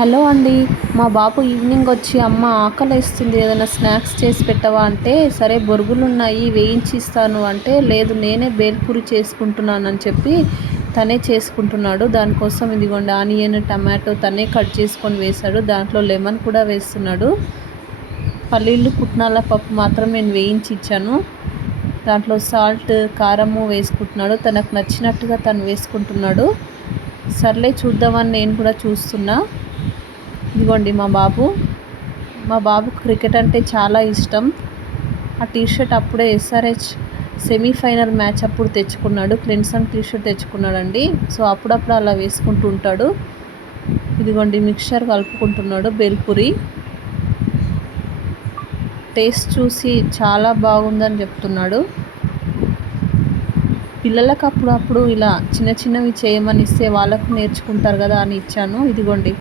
Hello అండి. మా బాబు evening వచ్చి అమ్మ ఆకలేస్తుంది ఏదైనా స్నాక్స్ చేసి పెట్టవా అంటే, సరే బొరుగులు ఉన్నాయి వేయించి ఇస్తాను అంటే, లేదు నేనే బేల్పూరి చేసుకుంటున్నానని చెప్పి తనే చేసుకుంటున్నాడు. దానికోసం ఇదిగోండి ఆనియన్ టమాటో తనే కట్ చేసుకొని వేశాడు. దాంట్లో లెమన్ కూడా వేస్తున్నాడు. పల్లీలు పుట్నాల పప్పు మాత్రం నేను వేయించి ఇచ్చాను. దాంట్లో సాల్ట్ కారము వేసుకుంటున్నాడు. తనకు నచ్చినట్టుగా తను వేసుకుంటున్నాడు. సర్లే చూద్దామని నేను కూడా చూస్తున్నా. ఇదిగోండి మా బాబు క్రికెట్ అంటే చాలా ఇష్టం. ఆ టీషర్ట్ అప్పుడే ఎస్ఆర్హెచ్ సెమీఫైనల్ మ్యాచ్ అప్పుడు తెచ్చుకున్నాడు. క్లిన్సన్ టీషర్ట్ తెచ్చుకున్నాడండి. సో అప్పుడప్పుడు అలా వేసుకుంటూ ఉంటాడు. ఇదిగోండి మిక్చర్ కలుపుకుంటున్నాడు బేల్పూరి. టేస్ట్ చూసి చాలా బాగుందని చెప్తున్నాడు. పిల్లలకు అప్పుడప్పుడు ఇలా చిన్న చిన్నవి చేయమని ఇస్తే వాళ్ళకు నేర్చుకుంటారు కదా అని ఇచ్చాను. ఇదిగోండి